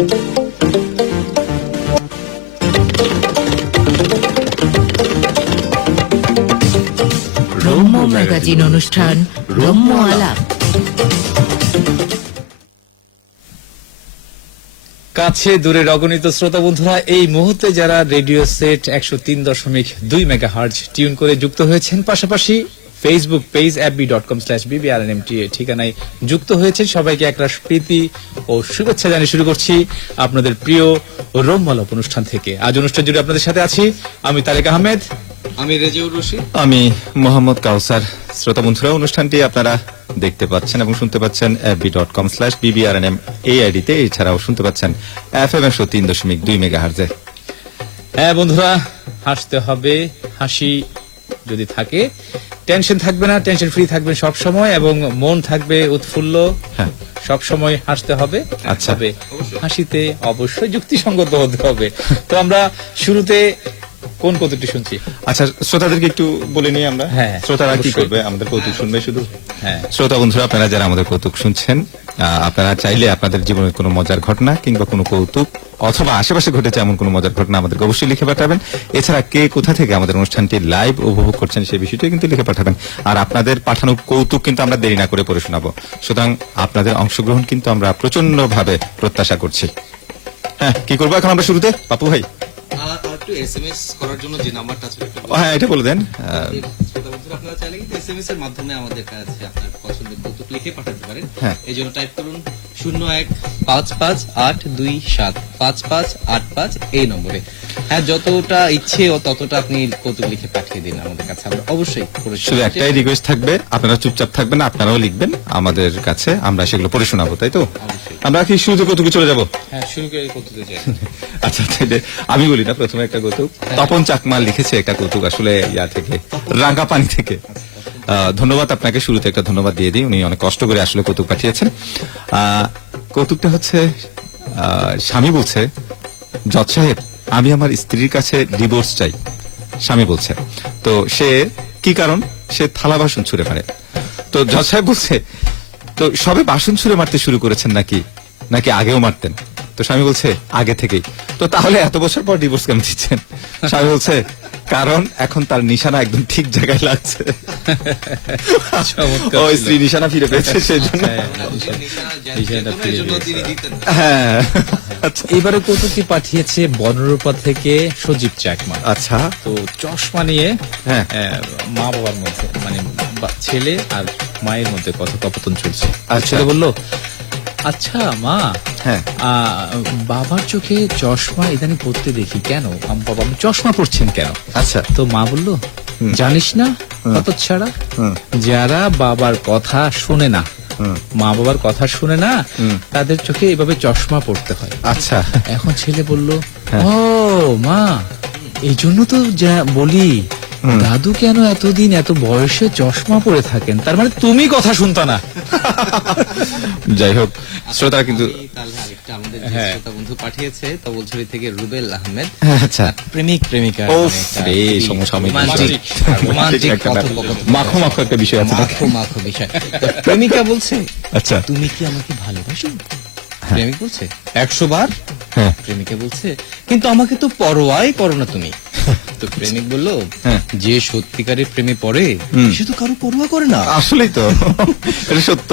রম্য ম্যাগাজিন অনুষ্ঠান রম্য আলাপ। কাছে দূরের অগণিত শ্রোতা বন্ধুরা, এই মুহূর্তে যারা রেডিও সেট 103.2 মেগাহার্জ টিউন করে যুক্ত হয়েছেন, পাশাপাশি ফেসবুক পেজ fb.com/bbRNMT ঠিকানায় যুক্ত হয়েছে, সবাইকে একরাশ প্রীতি ও শুভেচ্ছা জানিয়ে শুরু করছি আপনাদের প্রিয় রম্য আলাপ অনুষ্ঠান থেকে। আজ অনুষ্ঠান জুড়ে আপনাদের সাথে আছি আমি তারেক আহমেদ, আমি রেজাউর রশিদ, আমি মোহাম্মদ কাউসার। শ্রোতা বন্ধুরা, অনুষ্ঠানটি আপনারা দেখতে পাচ্ছেন এবং শুনতে পাচ্ছেন fb.com/bbRNM এই আইডিতে, এছাড়াও শুনতে পাচ্ছেন FM 103.2 মেগাহার্জে। হ্যাঁ বন্ধুরা, হাসতে হবে, হাসি যদি থাকে টেনশন থাকবে না, টেনশন ফ্রি থাকবেন সব সময়, এবং মন থাকবে উৎফুল্ল। হ্যাঁ, সব সময় হাসতে হবে। আচ্ছা, তবে হাসিতে অবশ্যই যুক্তিসঙ্গত হতে হবে। তো আমরা শুরুতে কোন কৌতুকটি শুনছি? আচ্ছা, শ্রোতাদেরকে একটু বলে নিই আমরা। হ্যাঁ, শ্রোতারা কি অবশ্যই করবে? আমাদের কৌতুক শুনবে শুধু। হ্যাঁ, শ্রোতা বন্ধুরা, আপনারা যারা আমাদের কৌতুক শুনছেন, আপনারা চাইলে আপনাদের জীবনের কোনো মজার ঘটনা কিংবা কোনো কৌতুক অথবা আশেপাশে ঘটেছে এমন কোনো মজার ঘটনা আমাদেরকে অবশ্যই লিখে পাঠাবেন। এছাড়া কে কোথা থেকে আমাদের অনুষ্ঠানটি লাইভ উপভোগ করছেন সেই বিষয়টি কিন্তু লিখে পাঠাবেন। আর আপনাদের পাঠানো কৌতুক কিন্তু আমরা দেরি না করে পড়ে শোনাবো। সুতরাং আপনাদের অংশগ্রহণ কিন্তু আমরা প্রচন্ড ভাবে প্রত্যাশা করছি। হ্যাঁ, কি করবো এখন আমরা শুরুতে, পাপু ভাই? একটু এসএমএস করার জন্য যে নাম্বারটা আছে হ্যাঁ, এটা বলে দেন। আপনারা চাইলে কিন্তু এসএমএস এর মাধ্যমে আমাদের কাছে আপনার পছন্দের কৌতুক লিখে পাঠাতে পারেন। হ্যাঁ। এই জন্য টাইপ করুন 015582755585 এই নম্বরে। হ্যাঁ, যতটা ইচ্ছে ততটা আপনি কৌতুক লিখে পাঠিয়ে দিন আমাদের কাছে, আমরা অবশ্যই পড়ে শোনাবো। শুধু একটাই রিকোয়েস্ট থাকবে, আপনারা চুপচাপ থাকবেন, আপনারাও লিখবেন আমাদের কাছে, আমরা সেগুলো পড়ে শোনাবো, তাই তো? আমরা কি শুরুতে কৌতুকে চলে যাবো? হ্যাঁ, শুরু করে কৌতুকে যাই। আচ্ছা, তাইলে আমি বলি না প্রথমে একটা কৌতুক। তপন চাকমা লিখেছে একটা কৌতুক, আসলে ইয়া থেকে, রাঙ্গাপানি থেকে। ধন্যবাদ আপনাকে, শুরুতে একটা ধন্যবাদ দিয়ে দিই, উনি অনেক কষ্ট করে আসলে কৌতুক পাঠিয়েছেন। কৌতুকটা হচ্ছে, স্বামী বলছে, জজ সাহেব আমি আমার স্ত্রীর কাছে ডিভোর্স চাই। স্বামী বলছে, তো সে কি কারণ? সে থালা বাসন ছুঁড়ে মারে। তো জজ সাহেব বলছে, তো সবে বাসন ছুঁড়ে মারতে শুরু করেছেন নাকি নাকি আগেও মারতেন? তো স্বামী বলছে, আগে থেকেই। তো তাহলে এত বছর পর ডিভোর্স কেন দিচ্ছেন? স্বামী বলছে, কারণ এখন তার নিশানা একদম ঠিক জায়গায় লাগছে। ও স্ত্রী নিশানা ফিরে পেয়েছে, সেই জন্য। হ্যাঁ, আচ্ছা, এবারে কৌতুকটি পাঠিয়েছে বনরূপা থেকে সজীব চাকমা। আচ্ছা, তো চশমা নিয়ে হ্যাঁ, মা বাবার মধ্যে, মানে ছেলে আর মায়ের মধ্যে কথোপকথন চলছে। আর আচ্ছা। ছেলে বলল, আচ্ছা মা, হ্যাঁ, বাবার চোখে চশমা ইদানিং পড়তে দেখি, কেন বাবা আপনি চশমা পড়ছেন কেন? আচ্ছা, তো মা বলল, জানিস না হতচ্ছাড়া, যারা বাবার কথা শুনে না, মা বাবার কথা শুনে না, তাদের চোখে এভাবে চশমা পড়তে হয়। আচ্ছা। এখন ছেলে বলল, হ্যাঁ। ও মা, এই জন্য তো যা বলি, দাদু কেন এতদিন এত বয়সে চশমা পরে থাকেন, তার মানে তুমি কথা শুনতা না। যাই হোক, শ্রোতা কিন্তু তাহলে আরেকটা আমাদের যে শ্রোতা বন্ধু পাঠিয়েছে তবলছড়ি থেকে রুবেল আহমেদ। আচ্ছা, প্রেমিক প্রেমিকা সমসাময়িক রোমান্টিক একটা মাখো মাখো একটা বিষয় আছে। মাখো বিষয়। প্রেমিকা বলছে, আচ্ছা, তুমি কি আমাকে ভালোবাসো? প্রেমিক বলছে, 100 বার। হ্যাঁ, প্রেমিকা বলছে, কিন্তু আমাকে তো পরোয়াই করো না তুমি। তো প্রেমিক বলল, যে সত্যিকারের প্রেমে পড়ে সে তো কারো পরোয়া করে না। আসলেই তো, এটা সত্য।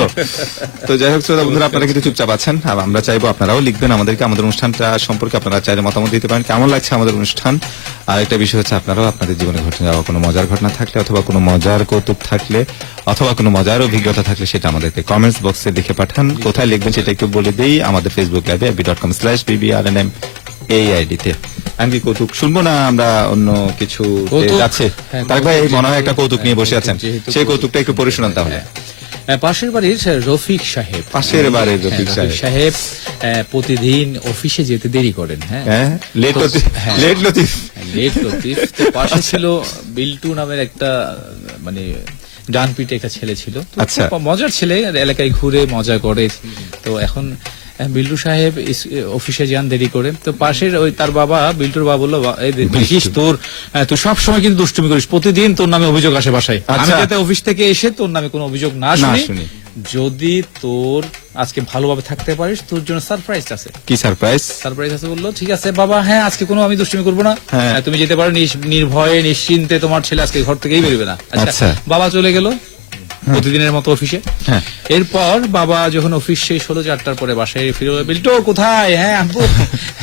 তো যাই হোক শ্রোতা বন্ধুরা, আপনারা কিন্তু চুপচাপ আছেন, আর আমরা চাইবো আপনারাও লিখবেন আমাদেরকে, আমাদের অনুষ্ঠানটা সম্পর্কে আপনারা চাইলে মতামত দিতে পারেন, কেমন লাগছে আমাদের অনুষ্ঠান। আর একটা বিষয় হচ্ছে, আপনারাও আপনাদের জীবনে ঘটে যাওয়া কোনো মজার ঘটনা থাকলে, অথবা কোনো মজার কৌতুক থাকলে, অথবা কোনো মজার অভিজ্ঞতা থাকলে, সেটা আমাদেরকে কমেন্টস বক্সে লিখে পাঠান। কোথায় লিখবেন সেটা একটু বলে দেই, আমাদের ফেসবুক লাইভে fb.com/bbRNM এই আইডিতে। আমি কৌতুক শুনবো না, আমরা অন্য কিছু যাচ্ছে। তারেক ভাই মনে হয় একটা কৌতুক নিয়ে বসে আছেন, সেই কৌতুকটা একটু পড়ে শোনান তাহলে। পাশের বাড়ির রফিক সাহেব, পাশের বাড়ির রফিক সাহেব প্রতিদিন অফিসে যেতে দেরি করেন। হ্যাঁ, লেট লতিফ। তো পাশে ছিল বিল্টু নামের একটা, মানে ডান পিঠে একটা ছেলে ছিল। আচ্ছা, মজার ছেলে, এলাকায় ঘুরে মজা করে। তো এখন বিল্টু সাহেব অফিসে যান দেরি করে। তো পাশের ওই তার বাবা, বিল্টুর বাবা বললো, দেখিস তুই সব সময় কিন্তু দুষ্টুমি করিস, প্রতিদিন তোর নামে অভিযোগ আসে বাসায়। আমি যাতে অফিস থেকে এসে তোর নামে কোনো অভিযোগ না শুনি, যদি তোর আজকে ভালোভাবে থাকতে পারিস তোর জন্য সারপ্রাইজ আছে। কি সারপ্রাইজ? সারপ্রাইজ আছে বললো, ঠিক আছে বাবা, হ্যাঁ আজকে কোনো আমি দুষ্টুমি করবো না, হ্যাঁ। হ্যাঁ, তুমি যেতে পারো নির্ভয়ে নিশ্চিন্তে, তোমার ছেলে আজকে ঘর থেকেই বেরোবে না। আচ্ছা। আচ্ছা, বাবা চলে গেল প্রতিদিনের মতো অফিসে। হ্যাঁ। এরপর বাবা যখন অফিস শেষ হলো 4টার পরে বাসায় ফিরে, বিল্টো কোথায়? হ্যাঁ আব্বু।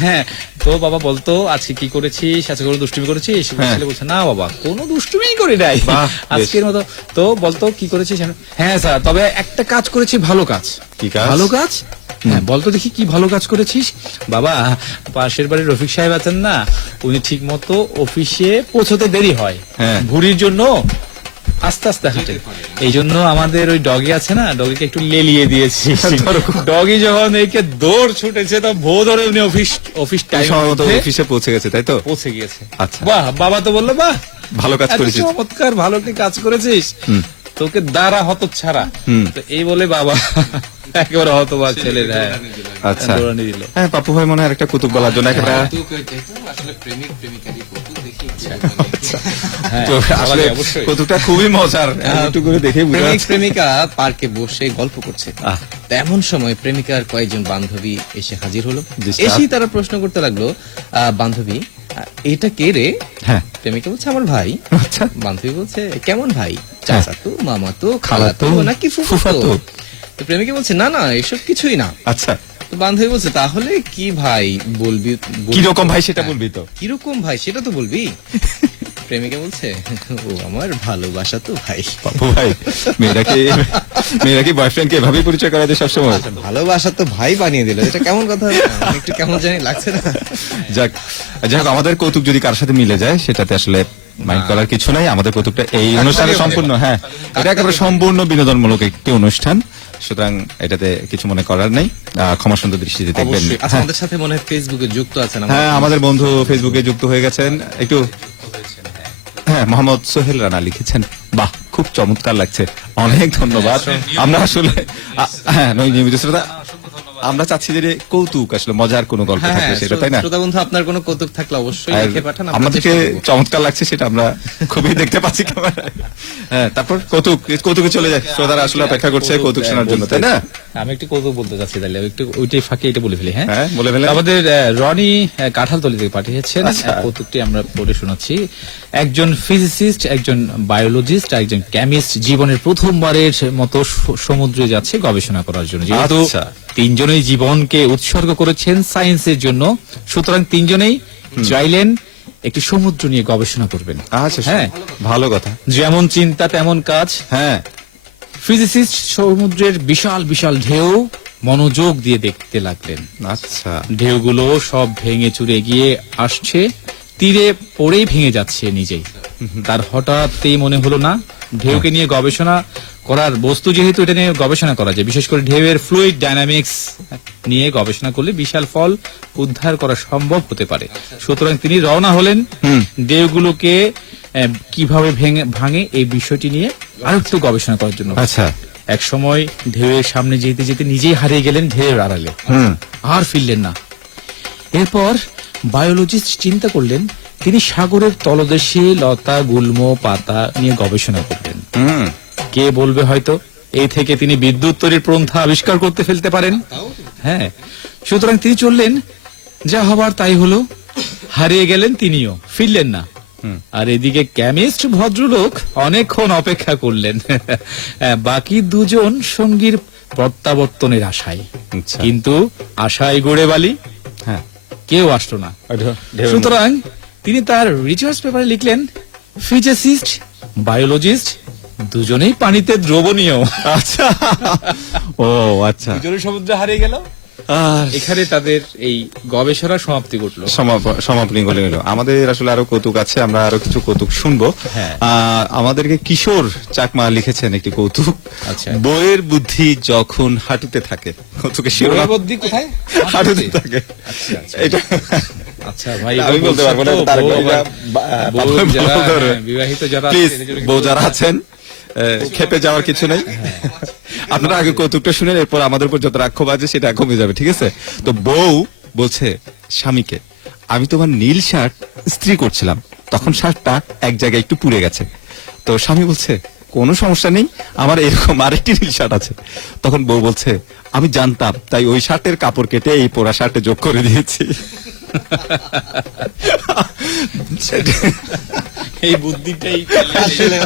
হ্যাঁ, তো বাবা বলতো আজকে কি করেছিস, আজকে কোনো দুষ্টুমি করেছিস? হ্যাঁ। ছেলে বলছে না বাবা, কোনো দুষ্টুমি করি নাই বাহ, বেশ। আজকের মতো। তো বলতো কি করেছিস? হ্যাঁ স্যার, তবে একটা কাজ করেছি, ভালো কাজ। কি কাজ? ভালো কাজ? হ্যাঁ বলতো দেখি কি ভালো কাজ করেছিস? বাবা, পাশের বাড়ির রফিক সাহেব আছেন না, উনি ঠিক মতো অফিসে পৌঁছতে দেরি হয়, হ্যাঁ। ভুঁড়ির জন্য আস্তে আস্তে হাঁটে, এই জন্য আমাদের ওই ডগি আছে না, ডগিকে একটু লেলিয়ে দিয়েছি। ডগি যখন একে দৌড় ছুটেছে তো ভো ধরে উনি অফিস টাইম সম্ভবত অফিসে পৌঁছে গেছে, তাই তো? পৌঁছে গিয়েছে। আচ্ছা। বাহ, বাবা তো বললো বাহ ভালো কাজ এত করেছিস। চমৎকার, ভালো কি কাজ করেছিস, তোকে দ্বারা হতচ্ছাড়া। তো এই বলে বাবা একেবারে হতবাক ছেলের, হ্যাঁ আচ্ছা। দৌড়ানি দিল। হ্যাঁ, পাপ্পু ভাই মনে হয় একটা কৌতুক বলার জন্য একটা আসলে প্রেমিক প্রেমিকারই কৌতুক দেখি। হ্যাঁ, তো বলা আসলে যায় অবশ্যই। কৌতুকটা খুবই মজার, একটু করে দেখে বুঝা প্রেমিক যাচ্ছে। প্রেমিকা পার্কে বসে গল্প করছে, আহ। তেমন সময় প্রেমিকার কয়েকজন বান্ধবী এসে হাজির হলো। Disturb? এসেই তারা প্রশ্ন করতে লাগলো, বান্ধবী এটা কে রে? হ্যাঁ। প্রেমিকা বলছে আমার ভাই। আচ্ছা। বান্ধবী বলছে কেমন ভাই? চাচাতো, মামাতো, খালাতো খালাতো, নাকি ফুফাতো? ফুফাতো? তো প্রেমিকা বলছে না না, এসব কিছুই না। আচ্ছা, তো বান্ধবী বলছে তাহলে কি ভাই বলবি? কিরকম ভাই সেটা বলবি তো? কিরকম ভাই সেটা তো বলবি। প্রেমিকা বলছে ও আমার ভালোবাসা তো ভাই। পাপ্পু ভাই, মেয়েরা কি বয়ফ্রেন্ডকে এভাবেই পরিচয় করা যায় সবসময়? ভালোবাসা তো ভাই বানিয়ে দিল, এটা কেমন কথা? আমার একটু কেমন জানি লাগছে না। যাক, আমাদের কৌতুক যদি কার সাথে মিলে যায় সেটাতে আসলে মাইন্ড করার কিছু নাই। আমাদের কৌতুকটা এই অনুষ্ঠানে সম্পূর্ণ, হ্যাঁ, এটা একেবারে সম্পূর্ণ বিনোদনমূলক একটি অনুষ্ঠান, সুতরাং এটাতে কিছু মনে করার নেই। ক্ষমা সুন্দর দৃষ্টিতে দেখবেন। অবশ্যই। আচ্ছা, আমাদের সাথে মনে হয় ফেসবুকে যুক্ত আছেন হ্যাঁ, আমাদের বন্ধু ফেসবুকে যুক্ত হয়ে গেছেন একটু। হ্যাঁ, মোহাম্মদ সোহেল রানা লিখেছেন, বাহ খুব চমৎকার লাগছে, অনেক ধন্যবাদ। আমরা আসলে হ্যাঁ নিয়মিত শ্রোতা, আমরা চাচ্ছি যে কৌতুক আসলে মজার কোনো গল্প হ্যাঁ, থাকবে সেটা, তাই না? শ্রোতা বন্ধু আপনার কোনো কৌতুক থাকলে অবশ্যই আর লিখে পাঠান, আমরা আমাদেরকে চেষ্টা করব। চমৎকার লাগছে সেটা আমরা খুবই দেখতে পাচ্ছি ক্যামেরায়। হ্যাঁ, তারপর কৌতুকে চলে যায়, শ্রোতারা আসলে অপেক্ষা করছে কৌতুক শোনার জন্য, তাই না? আমি একটু কৌতুক বলতে চাচ্ছি, তাহলে একটু ওইটাই ফাঁকে এটা বলে ফেলি। হ্যাঁ, হ্যাঁ, বলে ফেলেন। আমাদের রনি কাঁঠালতলি থেকে পাঠিয়েছেন আচ্ছা। কৌতুকটি, আমরা পড়ে শোনাচ্ছি। একজন ফিজিসিস্ট, একজন বায়োলজিস্ট, একজন কেমিস্ট জীবনের প্রথমবারের মতো সমুদ্রে যাচ্ছে গবেষণা করার জন্য। যেহেতু আচ্ছা। তিনজনেই জীবনকে উৎসর্গ করেছেন সায়েন্সের জন্য, সুতরাং তিনজনেই চাইলেন একটি সমুদ্র নিয়ে গবেষণা করবেন। আচ্ছা, হ্যাঁ, ভালো কথা। যেমন চিন্তা তেমন কাজ। হ্যাঁ, ফিজিসিস্ট সমুদ্রের বিশাল বিশাল ঢেউ মনোযোগ দিয়ে দেখতে লাগলেন। আচ্ছা, ঢেউগুলো সব ভেঙে চুরে গিয়ে আসছে, তীরে পড়েই ভেঙে যাচ্ছে নিজেই। তার হঠাৎই মনে হলো না, ঢেউকে নিয়ে গবেষণা করার বস্তু যেহেতু এটা নিয়ে গবেষণা করা যায়, বিশেষ করে ঢেউয়ের ফ্লুইড ডায়নামিক্স নিয়ে গবেষণা করলে বিশাল ফল উদ্ধার করা সম্ভব হতে পারে। সুতরাং তিনি রওনা হলেন ঢেউগুলোকে কিভাবে ভাঙে এই বিষয়টি নিয়ে আরেকটু গবেষণা করার জন্য। আচ্ছা, এক সময় ঢেউয়ের সামনে যেতে যেতে নিজেই হারিয়ে গেলেন ঢেউয়ের আড়ালে, আর ফিরলেন না। এরপর বায়োলজিস্ট চিন্তা করলেন তিনি সাগরের তলদেশে লতা গুল্ম পাতা নিয়ে গবেষণা করবেন। কে বলবে হয়তো এই থেকে তিনি বিদ্যুৎ তৈরির পন্থা আবিষ্কার করতে ফেলতে পারেন। হ্যাঁ, সুতরাং তিনি চললেন, যা হবার তাই হলো, হারিয়ে গেলেন তিনিও, ফিরলেন না। আর এদিকে কেমিস্ট ভদ্রলোক অনেকক্ষণ অপেক্ষা করলেন বাকি দুজন সঙ্গীর প্রত্যাবর্তনের আশায়, আচ্ছা। কিন্তু আশায় গড়ে বালি, হ্যাঁ, কেউ আসলো না। সুতরাং তিনি তার রিসার্চ পেপারে লিখলেন ফিজিসিস্ট বায়োলজিস্ট দুজনেই পানিতে দ্রবণীয়। আচ্ছা, ও আচ্ছা, দুজনে সমুদ্রে হারিয়ে গেল। আর এখানে তাদের এই গবেষণা সমাপ্তি ঘটলো। সমাপনী করে নিল। আমাদের আসলে আরো কৌতুক আছে, আমরা আরো কিছু কৌতুক শুনবো। হ্যাঁ। আমাদেরকে কিশোর চাকমা লিখেছেন একটি কৌতুক, আচ্ছা। বইয়ের বুদ্ধি যখন হাঁটুতে থাকে। কৌতুকের শিরোনাম বইয়ের কোথায়? হাঁটুতে থাকে। আচ্ছা, আচ্ছা। এটা আচ্ছা ভাই, আমি বলতে পারবো না, তার বিবাহিত যারা প্লিজ, আছে, এদের জন্য বউ যারা আছেন খেপে যাওয়ার কিছু নেই। আপনারা আগে কৌতুকটা শুনেন, এরপর আমাদের উপর যত রাক্ষোভ আছে সেটা কমে যাবে, ঠিক আছে? তো বউ বলছে স্বামীকে, আমি তোমার নীল শার্ট ইস্ত্রি করছিলাম, তখন শার্টটা এক জায়গায় একটু পুড়ে গেছে। তো স্বামী বলছে কোনো সমস্যা নেই, আমার এরকম আরেকটি নীল শার্ট আছে। তখন বউ বলছে, আমি জানতাম, তাই ওই শার্টের কাপড় কেটে এই পোড়া শার্টে যোগ করে দিয়েছি। এই বুদ্ধিটাই আসলে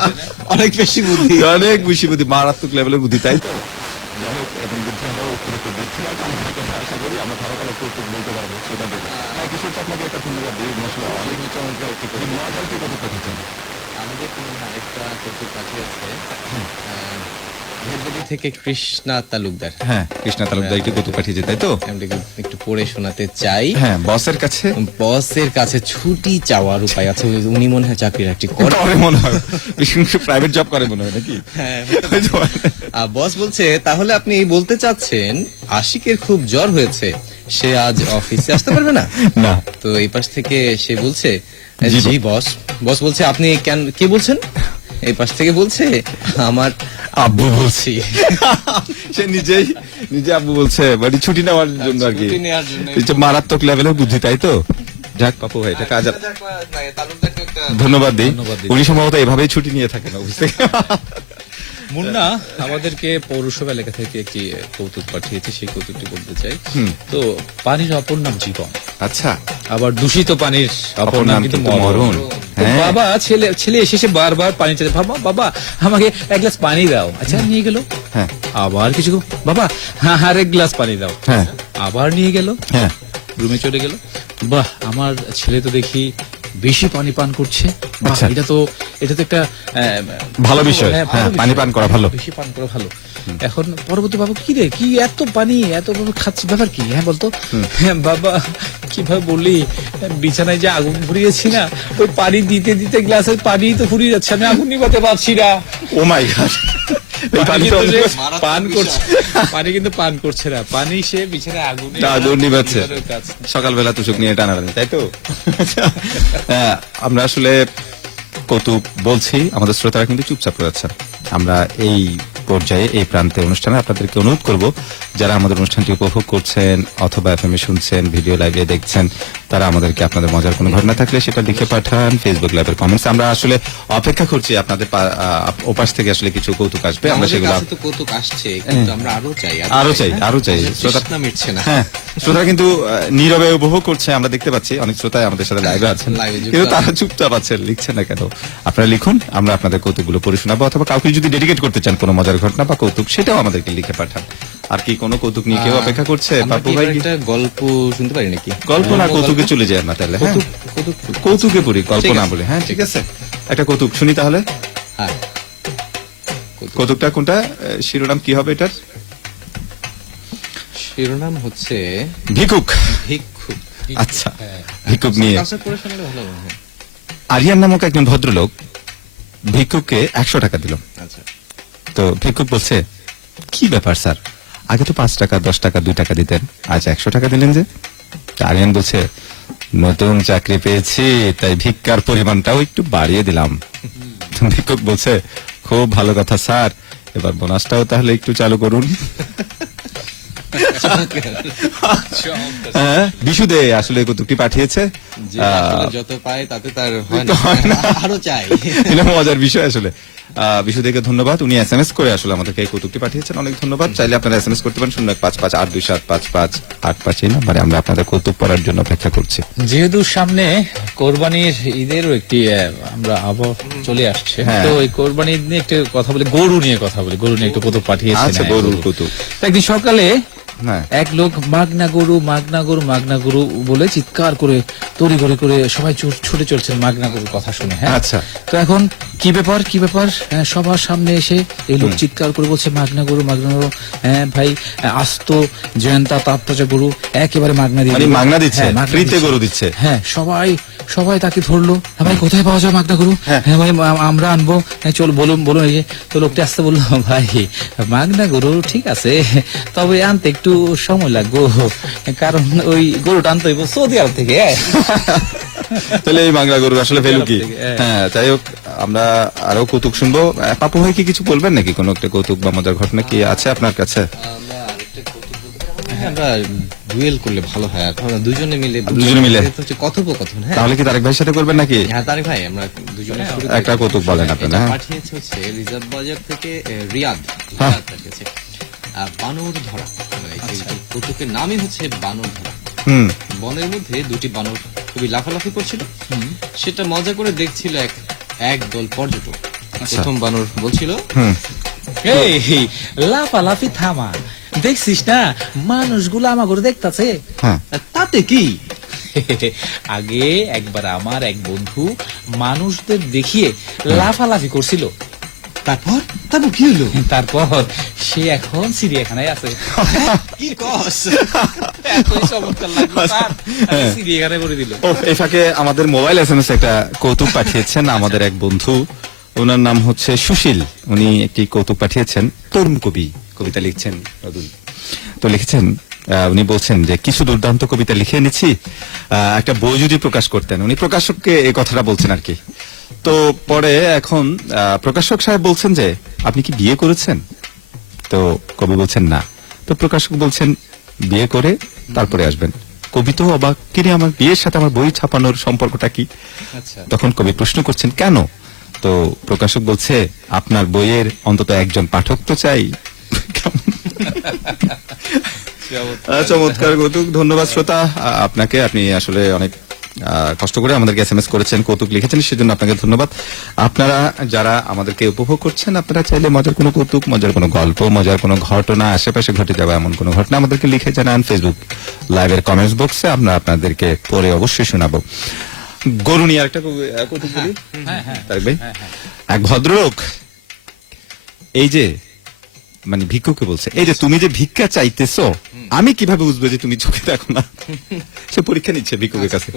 অনেক বেশি বুদ্ধি। অনেক বেশি বুদ্ধি, মারাত্মক লেভেলের বুদ্ধি, তাই তো? আমাদের কোনো আরেকটা কৌতুক পাঠিয়েছে হেদবাড়ি থেকে কৃষ্ণা তালুকদার। হ্যাঁ, কৃষ্ণা তালুকদার একটি কৌতুক পাঠিয়েছে, তাই তো? আমি একটু পড়ে শোনাতে চাই। হ্যাঁ, বসের কাছে বসের কাছে ছুটি চাওয়ার উপায় আছে। উনি মনে হয় চাকরির একটি করে মনে হয়, প্রাইভেট জব করে মনে হয় নাকি? বস বলছে, তাহলে আপনি বলতে চাচ্ছেন আশিকের খুব জ্বর হয়েছে, সে আজ অফিসে আসতে পারবে না? না। তো এই পাশ থেকে সে বলছে, জি বস। বস বলছে, আপনি কেন, কে বলছেন? এই পাশ থেকে বলছে, আমার আব্বু বলছি। সে নিজে আব্বু বলছে, মানে ছুটি নেওয়ার জন্য আর কি। ছুটি নেওয়ার জন্য। এটা মারাত্মক লেভেলের বুদ্ধি, তাই তো? যাক পাপু ভাই, এটা কাজ। ধন্যবাদ দিই, উনি সম্ভবত এভাবেই ছুটি নিয়ে থাকেন অফিস থেকে। মুন্না আমাদেরকে পৌরসভা এলাকা থেকে একটি কৌতুক পাঠিয়েছে, সেই কৌতুকটি বলতে চাই। তো পানির অপর নাম জীবন, আচ্ছা, আবার দূষিত পানির অপর নাম কিন্তু মরণ। তো হ্যাঁ। বাবা ছেলে এসে বারবার পানি চাইছে, বাবা আমাকে এক গ্লাস পানি দাও। আচ্ছা, নিয়ে গেল। হ্যাঁ। আবার কিছু, বাবা হ্যাঁ আরেক গ্লাস পানি দাও। হ্যাঁ। আবার নিয়ে গেল, হ্যাঁ। রুমে চলে গেল। বাহ, আমার ছেলে তো দেখি বেশি পানি পান করছে। বাহ, আচ্ছা। এটা তো একটা ভালো বিষয়। হ্যাঁ, হ্যাঁ, ভালো পানি বিষয়। পান করা ভালো। বেশি পান করা ভালো। এখন পরবর্তী বাবা, কি রে, কি এত পানি এত খাচ্ছি, ব্যাপার কি? হ্যাঁ বলতো। হ্যাঁ বাবা, কিভাবে বললি, বিছানায় যে আগুন ফুরিয়েছি না, ওই পানি দিতে দিতে গ্লাসের পানি তো ফুরিয়ে যাচ্ছে, আমি আগুন নিভাতে পারছি না। ও মাই গড, পানি কিন্তু যে পান করছে, পানি কিন্তু পান করছে না, পানি সে বিছানায় আগুন নিভাচ্ছে। নিভানোর কাজ। সকালবেলা তুষক নিয়ে টানাটানি, তাই তো? হ্যাঁ, আমরা আসলে কৌতুক বলছি, আমাদের শ্রোতারা কিন্তু চুপচাপ রয়েছেন। আমরা এই পর্যায়ে, এই প্রান্তে অনুষ্ঠানে আপনাদেরকে অনুরোধ করব, যারা আমাদের অনুষ্ঠানটি উপভোগ করছেন অথবা এফএম এ শুনছেন, ভিডিও লাইভে দেখছেন, তারা আমাদেরকে আপনাদের মজার কোনো ঘটনা থাকলে সেটা লিখে পাঠান ফেসবুক লাইভের কমেন্টস। আমরা আসলে অপেক্ষা করছি আপনাদের ওপাশ থেকে আসলে কিছু কৌতুক আসবে, আমরা আমাদের সেগুলো কাছে তো কৌতুক আসছে, কিন্তু আমরা আরো চাই। আরো চাই। শ্রোতা তৃষ্ণা মিটছে না। হ্যাঁ, শ্রোতারা কিন্তু নীরবে উপভোগ করছে, আমরা দেখতে পাচ্ছি। অনেক শ্রোতাই আমাদের সাথে লাইভে আছেন, লাইভে যুক্ত কিন্তু তারা আছেন। চুপচাপ আছেন, লিখছেন না কেন? আপনারা লিখুন, আমরা আপনাদের কৌতুকগুলো পড়ে শোনাবো, অথবা কাউকে যদি ডেডিকেট করতে চান কোনো মজার ঘটনা বা কৌতুক, সেটাও আমাদেরকে লিখে পাঠান। আর কি কোনো কৌতুক নিয়ে কেউ অপেক্ষা করছে? আমরা পাপ্পু কি ভাই, এবার একটা গল্প শুনতে পারি নাকি? গল্প না কৌতুকে চলে যায় না তাহলে? হ্যাঁ, কৌতুকে পড়ি, গল্প ঠিক না আছে। বলে। হ্যাঁ, ঠিক আছে, একটা কৌতুক শুনি তাহলে। হ্যাঁ, কৌতুকটা কোনটা, শিরোনাম কি হবে এটার? শিরোনাম হচ্ছে ভিক্ষুক। ভিক্ষুক। আচ্ছা, ভিক্ষুক নিয়ে। কাজটা করে শোনালে ভালো হবে। আরিয়ান নামক একজন ভদ্রলোক ভিক্ষুককে 100 টাকা দিল। আচ্ছা, তো ভিক্ষুক বলছে, কি ব্যাপার স্যার, আগে তো 5 টাকা 10 টাকা 2 টাকা দিতেন, আজ 100 টাকা দিলেন যে? আরিয়ান বলছে, নতুন চাকরি পেয়েছি, তাই ভিক্ষার পরিমাণটাও একটু বাড়িয়ে দিলাম। তো ভিক্ষুক বলছে, খুব ভালো কথা স্যার, এবার বোনাসটাও তাহলে একটু চালু করুন। হ্যাঁ, বিশুদে আসলে কৌতুকটি পাঠিয়েছে। যে আসলে যত পায় তাতে তার হয় না, আরো চাই। এটা মজার বিষয় আসলে। বিশুদেকে ধন্যবাদ, উনি এসএমএস করে আসলে আমাদেরকে এই কৌতুকটি পাঠিয়েছেন, অনেক ধন্যবাদ। চাইলে আপনারা এসএমএস করতে পারেন 015582755585। আমরা আপনাদের কৌতুক পড়ার জন্য অপেক্ষা করছি। যেহেতু সামনে কোরবানির ঈদেরও একটি আমরা আবহাওয়া চলে আসছে, হ্যাঁ। তো এই কোরবানির নিয়ে একটু কথা বলি, গরু নিয়ে কথা বলি। গরু নিয়ে একটু কৌতুক পাঠিয়েছে। আচ্ছা, গরুর কৌতুক। একদিন সকালে হ্যাঁ, এক লোক মাগনা গরু মাগনা গরু মাগনা গরু বলে চিৎকার করে তড়ি করে সবাই ছুটে চলছেন মাগনা গরুর কথা শুনে। হ্যাঁ, আচ্ছা। তো এখন কি ব্যাপার হ্যাঁ, সবার সামনে এসে এই লোক চিৎকার করে বলছে, মাগনা গরু। হ্যাঁ ভাই, আস্ত জয়ন্তা তাপতাজা গরু একেবারে মাগনা দিয়ে মানে দিল। মাগনা দিচ্ছে, হ্যাঁ, মাগনা ফ্রিতে দিচ্ছে। গরু দিচ্ছে। হ্যাঁ, সবাই তাকে ধরলো। হ্যাঁ ভাই, কোথায় পাওয়া যায় মাগনা গরু? হ্যাঁ ভাই, আমরা আনবো। হ্যাঁ চল, বলুন। এই যে, তো লোকটা আসতে বললো, ভাই মাগনা গরু ঠিক আছে, তবে আনতে একটু সময় লাগবে, কারণ ওই গরুটা আনতে হইব সৌদি আরব থেকে। তাহলে এই বাংলা গরু আসলে ভ্যালু কি? হ্যাঁ। হ্যাঁ, যাই হোক, আমরা আরো কৌতুক শুনবো। পাপু ভাই কি কিছু বলবেন নাকি? কোনো একটা কৌতুক বা মজার ঘটনা কি আছে আপনার কাছে? আমরা ডুয়েল করলে ভালো হয়, আর আমরা দুজনে মিলে এটা হচ্ছে কথোপকথন। হ্যাঁ, তাহলে কি তারেক ভাইয়ের সাথে করবেন নাকি? হ্যাঁ তারেক ভাই, আমরা দুজনে শুরু করি। একটা কৌতুক বলেন আপনি, এটা হ্যাঁ। পাঠিয়েছে হচ্ছে রিজার্ভ বাজার থেকে রিয়াদ হ্যাঁ। পাঠিয়েছে বানর ধরা। এই কৌতুকের নামই হচ্ছে বানর ধরা। বনের মধ্যে দুটি বানর খুবই লাফালাফি করছিল, সেটা মজা করে দেখছিল এক দল পর্যটক। প্রথম বানর বলছিল, এই লাফালাফি থামা, দেখছিস না মানুষগুলো আমাকে দেখতাছে। হ্যাঁ, তাতে কি? আগে একবার আমার এক বন্ধু মানুষদের দেখিয়ে লাফালাফি করছিল, তারপর কি হলো? তারপর সে এখন চিড়িয়াখানায় আছে। কি কস? এতই চমৎকার লাগলো তার, তাকে চিড়িয়াখানায় করে দিল। ও, এই ফাঁকে আমাদের মোবাইল এসএমএস একটা কৌতুক পাঠিয়েছেন আমাদের এক বন্ধু, ওনার নাম হচ্ছে সুশীল। উনি একটি কৌতুক পাঠিয়েছেন। তরুণ কবি, কবিতা লিখছেন নতুন। তো লিখেছেন, উনি বলছেন যে কিছু দুর্দান্ত কবিতা লিখে এনেছি, একটা বই যদি প্রকাশ করতেন। উনি প্রকাশককে এই কথাটা বলছেন আর কি। তো পরে এখন প্রকাশক সাহেব বলছেন যে আপনি কি বিয়ে করেছেন? তো কবি বলছেন না। তো প্রকাশক বলছেন বিয়ে করে তারপরে আসবেন। কবি তো অবাক, কিরে আমার বিয়ের সাথে আমার বই ছাপানোর সম্পর্কটা কি? আচ্ছা, তখন কবি প্রশ্ন করছেন কেন? তো প্রকাশক বলছে আপনার বইয়ের অন্তত একজন পাঠক তো চাই। চমৎকার কৌতুক, ধন্যবাদ শ্রোতা আপনাকে। আপনি আসলে অনেক কষ্ট করে আমাদেরকে এসএমএস করেছেন, কৌতুক লিখেছেন, সেজন্য আপনাকে ধন্যবাদ। আপনারা যারা আমাদেরকে উপভোগ করছেন, আপনারা চাইলে মজার কোনো কৌতুক, মজার কোনো গল্প, মজার কোনো ঘটনা, আশেপাশে ঘটে যাওয়া এমন কোনো ঘটনা আমাদেরকে লিখে জানান ফেসবুক লাইভের কমেন্টস বক্সে। আমরা আপনাদেরকে পরে অবশ্যই শোনাবো। গরু নিয়ে আরেকটা কৌতুক বলি। তারেক ভাই, এক ভদ্রলোক এই যে মানে ভিক্ষুকে বলছে, এই যে তুমি যে ভিক্ষা চাইতেছো, আমি কিভাবে বুঝবো যে তুমি চোখে দেখো না? সে পরীক্ষা নিচ্ছে ভিক্ষুকের কাছে।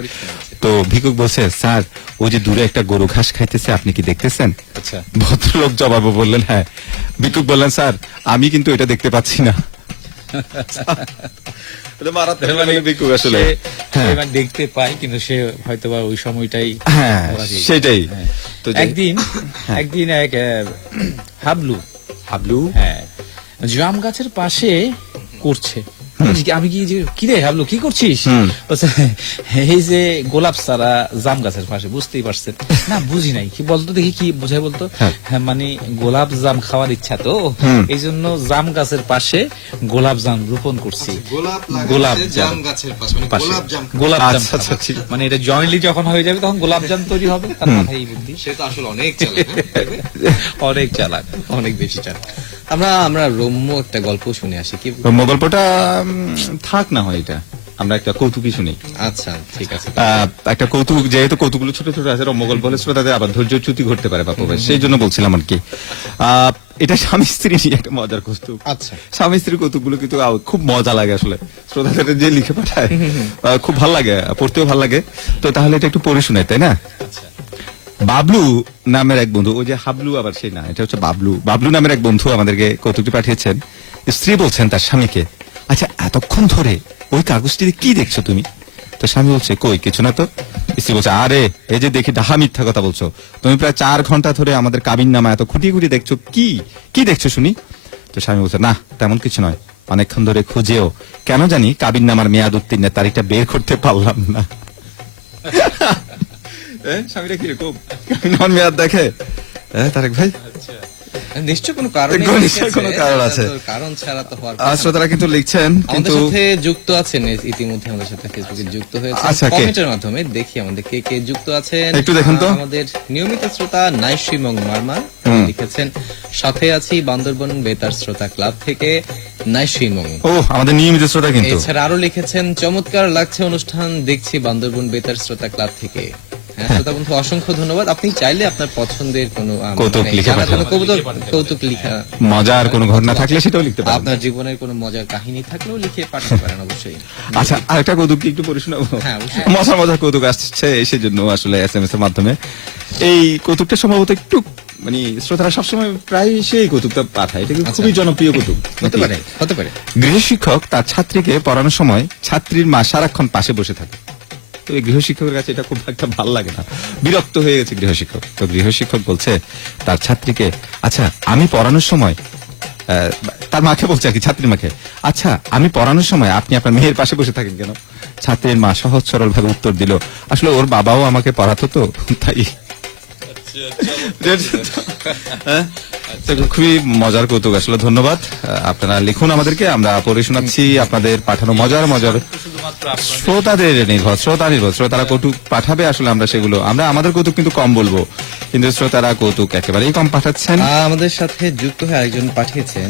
তো ভিক্ষুক বলছে, স্যার ওই যে দূরে একটা গরু ঘাস খাইতেছে, আপনি কি দেখতেছেন? আচ্ছা, ভদ্রলোক জবাবে বললেন হ্যাঁ। ভিক্ষুক বললেন, স্যার আমি কিন্তু এটা দেখতে পাচ্ছি না। ভিক্ষুক আসলে দেখতে পাই, কিন্তু সে হয়তো বা ওই সময়টাই। হ্যাঁ, সেটাই। তো একদিন এক হাবলু হ্যাঁ জাম গাছের পাশে করছে। আমি কি রে হাবলু কি করছিস? বলছে, এই যে গোলাপ চারা জাম গাছের পাশে। বুঝতেই পারছেন না? বুঝি নাই, কি বলতো দেখি, কি বোঝায় বলতো? হ্যাঁ, মানে গোলাপ জাম খাওয়ার ইচ্ছা তো, এই জন্য জাম গাছের পাশে গোলাপ জাম রোপণ করছি। গোলাপ জাম গাছের পাশে গোলাপ জাম, মানে এটা জয়েন্টলি যখন হয়ে যাবে তখন গোলাপ জাম তৈরি হবে। তার মাথায় এই বুদ্ধি। সে তো আসলে অনেক চালাক, অনেক চালাক, অনেক বেশি চালাক। আমরা রম্য একটা গল্প শুনে আসি। কি রম্য গল্পটা থাক না হয়, এটা আমরা একটা কৌতুকই শুনি। আচ্ছা ঠিক আছে। একটা কৌতুক, যেহেতু কৌতুকগুলো ছোট ছোট আছে, রম্য গল্প হলে শ্রোতাদের আবার ধৈর্যচ্যুতি ঘটতে পারে বাপু ভাই, সেই জন্য বলছিলাম আর কি। এটা স্বামী স্ত্রী নিয়ে একটা মজার কৌতুক। আচ্ছা, স্বামী স্ত্রীর কৌতুকগুলো কিন্তু খুব মজা লাগে আসলে, শ্রোতাদের যে লিখে পাঠায় খুব ভালো লাগে, পড়তেও ভালো লাগে। তো তাহলে এটা একটু পড়ে শোনাই, তাই না? বাবলু নামের এক বন্ধু, ওই যে হাবলু আবার সেই না, এটা হচ্ছে বাবলু। বাবলু নামের এক বন্ধু আমাদেরকে কৌতুকটি পাঠিয়েছেন। স্ত্রী বলছেন তার স্বামীকে, আচ্ছা এতক্ষণ ধরে ওই কাগজটিতে কি দেখছো তুমি? তো স্বামী বলছে, কই কিছু না তো। স্ত্রী বলছে, আরে এই যে দেখি ডাহা মিথ্যা কথা বলছো, তুমি প্রায় 4 ঘন্টা ধরে আমাদের কাবিন নামা এত খুঁটিয়ে খুঁটিয়ে দেখছো, কি দেখছো শুনি? তো স্বামী বলছে, না তেমন কিছু নয়, অনেকক্ষণ ধরে খুঁজেও কেন জানি কাবিন নামার মেয়াদ উত্তীর্ণের তারিখটা বের করতে পারলাম না। স্বামীরা কিরকম মেয়াদ দেখে তারেক ভাই? নিশ্চয় কোনো কারণ আছে, কারণ ছাড়া তো হওয়ার। শ্রোতারা কিন্তু লিখছেন, কিন্তু আমাদের সাথে যুক্ত আছেন ইতিমধ্যে, আমাদের সাথে ফেসবুকে যুক্ত হয়েছে কমেন্টের মাধ্যমে। দেখি আমাদের কে যুক্ত আছেন, একটু দেখুন তো। আমাদের নিয়মিত শ্রোতা নাইশ্রীমং মারমা লিখেছেন, সাথে আছি বান্দরবন বেতার শ্রোতা ক্লাব থেকে নাইশ্রীমং। ও, আমাদের নিয়মিত শ্রোতা। কিন্তু এছাড়া আরো লিখেছেন, চমৎকার লাগছে অনুষ্ঠান, দেখছি বান্দরবন বেতার শ্রোতা ক্লাব থেকে। শ্রোতা বন্ধু অসংখ্য ধন্যবাদ। আপনি চাইলে আপনার পছন্দের কোনো কৌতুক লিখে পাঠান, কৌতুক লিখা, মজার কোনো ঘটনা থাকলে সেটাও লিখতে পারেন, আপনার জীবনের কোনো মজার কাহিনী থাকলেও লিখে পাঠাতে পারেন অবশ্যই। আচ্ছা, আরেকটা কৌতুক কি একটু পড়ে শোনাবো? হ্যাঁ, মজার কৌতুক আসছে, সেজন্য আসলে এসএমএস এর মাধ্যমে। এই কৌতুকটা সম্ভবত একটু মানে শ্রোতারা সবসময় প্রায় সেই কৌতুকটা পাঠায়, এটা খুবই জনপ্রিয় কৌতুক। হতে পারে। গৃহশিক্ষক তার ছাত্রীকে পড়ানোর সময় ছাত্রীর মা সারাক্ষণ পাশে বসে থাকে। তো এই গৃহশিক্ষকের কাছে এটা খুব একটা ভালো লাগে না, বিরক্ত হয়ে গেছে গৃহশিক্ষক। তো গৃহশিক্ষক বলছে তার ছাত্রীকে, আচ্ছা আমি পড়ানোর সময় তার মাকে বলছে আর কি, ছাত্রীর মাকে, আচ্ছা আমি পড়ানোর সময় আপনি আপনার মেয়ের পাশে বসে থাকেন কেন? ছাত্রীর মা সহজ সরল ভাবে উত্তর দিল, আসলে ওর বাবাও আমাকে পড়াতো তো তাই। হ্যাঁ, তো খুবই মজার কৌতুক আসলে। ধন্যবাদ, আপনারা লিখুন আমাদেরকে, আমরা পড়ে শোনাচ্ছি আপনাদের পাঠানো মজার মজার শ্রোতাদের নির্ভর, শ্রোতারা কৌতুক পাঠাবে, আসলে আমরা সেগুলো, আমরা আমাদের কৌতুক কিন্তু কম বলবো, কিন্তু শ্রোতারা কৌতুক একেবারেই কম পাঠাচ্ছেন। আমাদের সাথে যুক্ত হয়ে একজন পাঠিয়েছেন,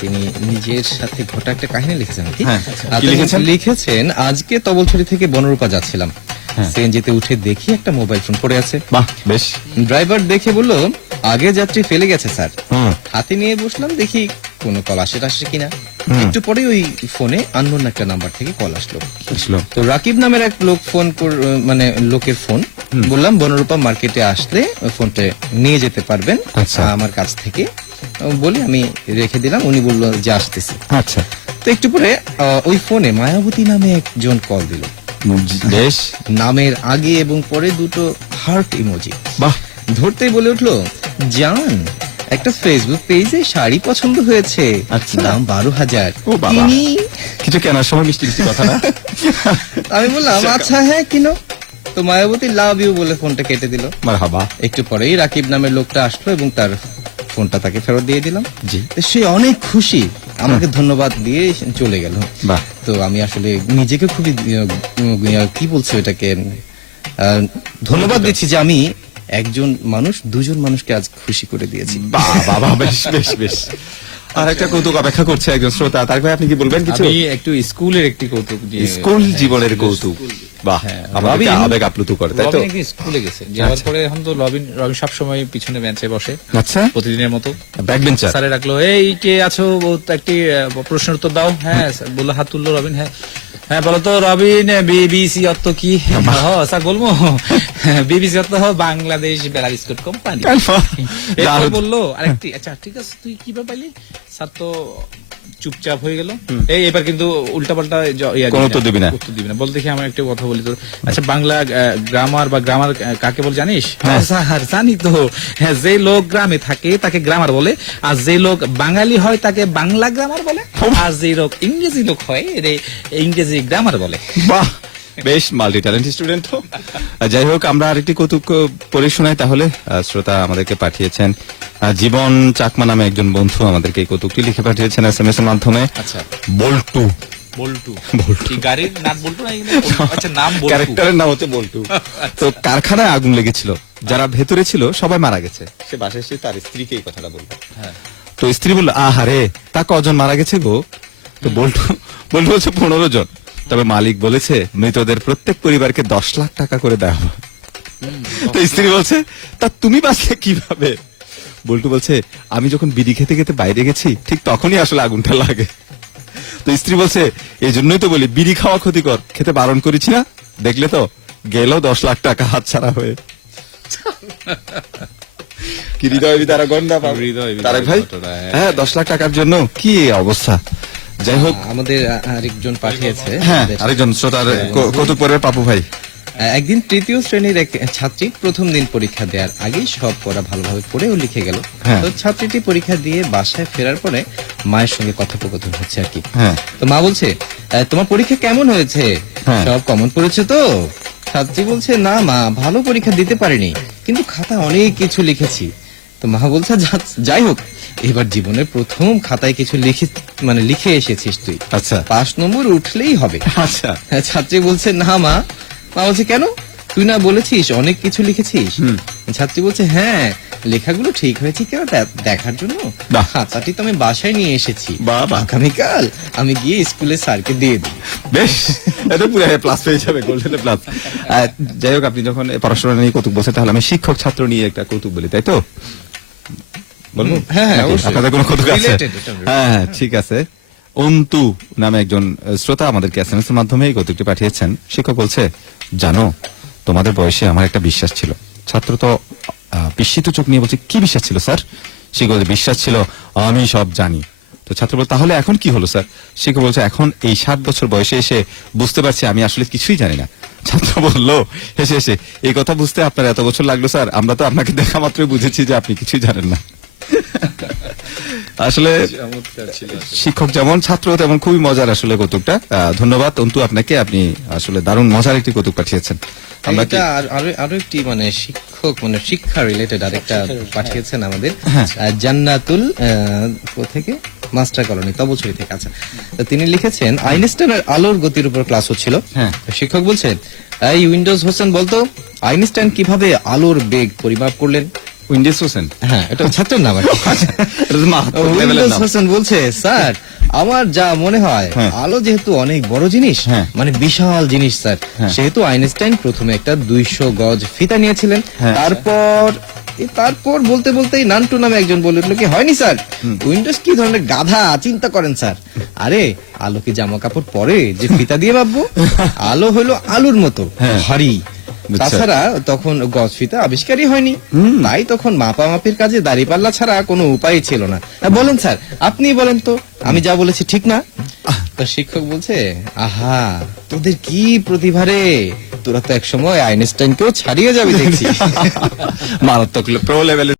তিনি নিজের সাথে ঘটা একটা কাহিনী লিখেছেন আর কি। হ্যাঁ, কি তিনি লিখেছেন? লিখেছেন, আজকে তবলছড়ি থেকে বনরূপা যাচ্ছিলাম, সিএনজিতে উঠে দেখি একটা মোবাইল ফোন পড়ে আছে। বাহ, বেশ। ড্রাইভার দেখে বলল, আগে যাত্রী ফেলে গেছে স্যার। হুম। হাতে নিয়ে বসলাম, দেখি কোনো কল আসে কিনা। একটু পরে ওই ফোনে আননোন একটা নাম্বার থেকে কল আসলো। তো রাকিব নামের এক লোক মানে লোকের ফোন। বললাম বনরূপা মার্কেটে আসলে ওই ফোনটা নিয়ে যেতে পারবেন আচ্ছা। আমার কাছ থেকে, বলে আমি রেখে দিলাম। উনি বললো যে আসতেছি। আচ্ছা, তো একটু পরে ওই ফোনে মায়াবতী নামে একজন কল দিল। বেশ। নামের আগে এবং পরে দুটো হার্ট ইমোজি। বাহ, ধরতেই বলে উঠলো, জান একটা ফেসবুক পেজে শাড়ি পছন্দ হয়েছে, আচ্ছা। দাম 12,000। ও বাবা। কিনি? কিছু কেনার সময় মিষ্টি মিষ্টি কথা না? আমি বললাম আচ্ছা হ্যাঁ কিনো। তো মায়াবতী লাভ ইউ বলে ফোনটা কেটে দিল। মারহাবা। একটু পরেই রাকিব নামের লোকটা আসলো এবং তার ফোনটা তাকে ফেরত দিয়ে দিলাম। জি। তো সে অনেক খুশি, আমাকে ধন্যবাদ দিয়ে চলে গেল। বাহ। তো আমি আসলে নিজেকে খুবই কি বলছো এটাকে ধন্যবাদ দিচ্ছি যে আমি একজন মানুষ দুজন মানুষকে আজ খুশি করে দিয়েছি। বাবা, বেশ বেশ বেশ। আর একটা কৌতুক অপেক্ষা করছে একজন শ্রোতা, তার ভাই আপনি কি বলবেন কিছু? আমি একটু স্কুলের একটি কৌতুক দিয়ে, স্কুল জীবনের কৌতুক। বাহ, আমাদেরকে রবিন- আবেগ আপ্লুত করে, তাই তো? রবিন একদিন স্কুলে গেছে, যাওয়ার পরে এখন তো রবিন সবসময় পিছনে বেঞ্চে বসে আচ্ছা, প্রতিদিনের মতো। Back bencher. স্যারে ডাকলো, এই কে আছো, একটি প্রশ্নের উত্তর দাও। হ্যাঁ স্যার, বললো, হাত তুললো রবিন। হ্যাঁ বলো তো রবিন, বিবিসি অর্থ কি? স্যার বলবো, বিবিসি অর্থ বাংলাদেশ বেলা বিস্কুট কোম্পানি। এরপর বললো আরেকটি, আচ্ছা ঠিক আছে তুই কিভাবে পাইলি? স্যার তো চুপচাপ হয়ে গেল। এবার কিন্তু উল্টাপাল্টা কোনো উত্তর দিবি না। উত্তর দিবি না। বল দেখি আমার একটা কথা বলি তোর। আচ্ছা বাংলা গ্রামার বা গ্রামার কাকে বল জানিস? হ্যাঁ স্যার জানি তো। হ্যাঁ, যে লোক গ্রামে থাকে তাকে গ্রামার বলে, আর যে লোক বাঙালি হয় তাকে বাংলা গ্রামার বলে, আর যে লোক ইংরেজি লোক হয় রে ইংরেজি গ্রামার বলে। বাহ, বেশ মাল্টি ট্যালেন্টেড স্টুডেন্ট তো। যাই হোক, আমরা আরেকটি কৌতুক পড়ে শোনাই তাহলে। শ্রোতা আমাদেরকে পাঠিয়েছেন, জীবন চাকমা নামে একজন বন্ধু আমাদেরকে এই কৌতুকটি লিখে পাঠিয়েছেন SMS এর মাধ্যমে। আচ্ছা, বল্টু। বল্টু কি গাড়ির নাট বল্টু না? আচ্ছা, নাম বল্টু, ক্যারেক্টারের নাম হচ্ছে বল্টু। তো কারখানায় আগুন লেগেছিল, যারা ভেতরে ছিল সবাই মারা গেছে। সে বাসায় এসে তার স্ত্রীকে এই কথাটা বলল। তো স্ত্রী বলল, আহারে তা কজন মারা গেছে গো? তো বল্টু বলছে 15 জন। তবে মালিক বলেছে মৃতদের প্রত্যেক পরিবারকে 10 লাখ টাকা করে দেওয়া হবে। তো স্ত্রী বলছে, তা তুমি বাঁচলে কিভাবে? বল্টু বলছে, আমি যখন বিড়ি খেতে খেতে বাইরে গেছি ঠিক তখনই আসলে আগুনটা লাগে। তো স্ত্রী বলছে, এই জন্যই তো বলি বিড়ি খাওয়া ক্ষতিকর, খেতে বারণ করেছি না? দেখলে তো গেল 10 লাখ টাকা হাতছাড়া হয়ে। কি হৃদয় বিদারা গন্ডা তারেক ভাই। হ্যাঁ, 10 লাখ টাকার জন্য কি অবস্থা। যাই হোক, আমাদের আরেকজন পাঠিয়েছে। হ্যাঁ, আরেকজন শ্রোতার কৌতুক পড়বে পাপু ভাই। একদিন তৃতীয় শ্রেণীর এক ছাত্রী প্রথম দিন পরীক্ষা দেওয়ার আগেই সব পড়া ভালোভাবে পড়েও লিখে গেল। হ্যাঁ। তো ছাত্রীটি পরীক্ষা দিয়ে বাসায় ফেরার পরে মায়ের সঙ্গে কথোপকথন হচ্ছে আর কি। হ্যাঁ। তো মা বলছে, তোমার পরীক্ষা কেমন হয়েছে? হ্যাঁ। সব কমন পড়েছে তো? ছাত্রী বলছে, না মা, ভালো পরীক্ষা দিতে পারিনি, কিন্তু খাতা অনেক কিছু লিখেছি। তো মা বলছে, যাই হোক, এবার জীবনের প্রথম খাতায় কিছু লিখে এসেছিস তুই। আচ্ছা। 5 নম্বর উঠলেই হবে। আচ্ছা। ছাত্রী বলছে, না মা। মা বলছে, কেন? তুই না বলেছিস অনেক কিছু লিখেছিস? ছাত্রী বলছে, হ্যাঁ, লেখাগুলো ঠিক হয়েছে কেন দেখার জন্য বাহ। খাতাটি তো আমি বাসায় নিয়ে এসেছি। বাহ। আগামীকাল আমি গিয়ে স্কুলে স্যারকে দিয়ে দিই। বেশ, এটা পুরো প্লাস পেয়ে যাবে, গোল্ডেন প্লাস। যাই হোক, আপনি যখন পড়াশোনা নিয়ে কৌতুক বলছেন, তাহলে আমি শিক্ষক ছাত্র নিয়ে একটা কৌতুক বলি, তাই তো? বলবো? হ্যাঁ, নাকি অবশ্যই। আপনাদের কোনো কৌতুক আছে? Related, এটা related। হ্যাঁ, ঠিক আছে। অন্তু নামে একজন শ্রোতা আমাদেরকে SMS এর মাধ্যমে এই কৌতুকটি পাঠিয়েছেন। শিক্ষক বলছে, জানো তোমাদের বয়সে আমার একটা বিশ্বাস ছিল। ছাত্র তো বিস্মিত চোখ নিয়ে বলছে, কি বিশ্বাস ছিল স্যার? শিক্ষক বলছে, বিশ্বাস ছিল আমি সব জানি। তো ছাত্র বলছে, তাহলে এখন কি হলো স্যার? শিক্ষক বলছে, এখন এই 7 বছর বয়সে এসে বুঝতে পারছি আমি আসলে কিছুই জানি না। ছাত্র বলল হেসে, এই কথা বুঝতে আপনার এত বছর লাগলো স্যার? আমরা তো আপনাকে দেখা মাত্রই বুঝেছি যে আপনি কিছুই জানেন না। আসলে শিক্ষক যেমন ছাত্র তেমন খুবই মজার আসলে কৌতুকটা। ধন্যবাদ অন্তু আপনাকে, আপনি আসলে দারুণ মজার একটি কৌতুক পাঠিয়েছেন। আমরা কি এটা আরো একটি মানে শিক্ষক মানে শিক্ষা রিলেটেড আরেকটা পাঠিয়েছেন আমাদের জান্নাতুল থেকে মাস্টার কলোনি তবছড়ি থেকে। আচ্ছা, তো তিনি লিখেছেন আইনস্টাইনের আলোর গতির উপর ক্লাস হচ্ছিল। হ্যাঁ। তো শিক্ষক বলছেন, এই উইন্ডোজ হোসেন বলতো আইনস্টাইন কিভাবে আলোর বেগ পরিমাপ করলেন? উইন্ডোজ হোসেন? হ্যাঁ, এটা ছাত্রের নাম আর কি। এটা তো মারাত্মক level এর উইন্ডোজ নাম। হোসেন বলছে, স্যার আমার যা মনে হয় হ্যাঁ। আলো যেহেতু অনেক বড় জিনিস, হ্যাঁ। মানে বিশাল জিনিস স্যার, হ্যাঁ। সেহেতু আইনস্টাইন প্রথমে একটা 200 গজ ফিতা নিয়েছিলেন। হ্যাঁ। তারপর বলতে বলতেই নান্টু নামে একজন বলে উঠলো কি, হয়নি স্যার, উইন্ডোজ কি ধরনের গাধা, চিন্তা করেন স্যার। আরে আলো কি জামা কাপড় পরে যে ফিতা দিয়ে মাপবো? আলো হলো আলুর মতো হ্যাঁ। ভারী। বুঝছো। তাছাড়া তখন গজ ফিতা আবিষ্কারই হয়নি, তাই তখন মাপামাপির কাজে দাড়িপাল্লা ছাড়া কোনো উপায় ছিল না। বলেন স্যার, আপনি বলেন তো আমি যা বলেছি ঠিক না? তো শিক্ষক বলছে, আহা তোদের কি প্রতিভা রে, তোরা তো একসময় আইনস্টাইনকেও ছাড়িয়ে যাবে দেখছি। মারাত্মক প্রো লেভেলের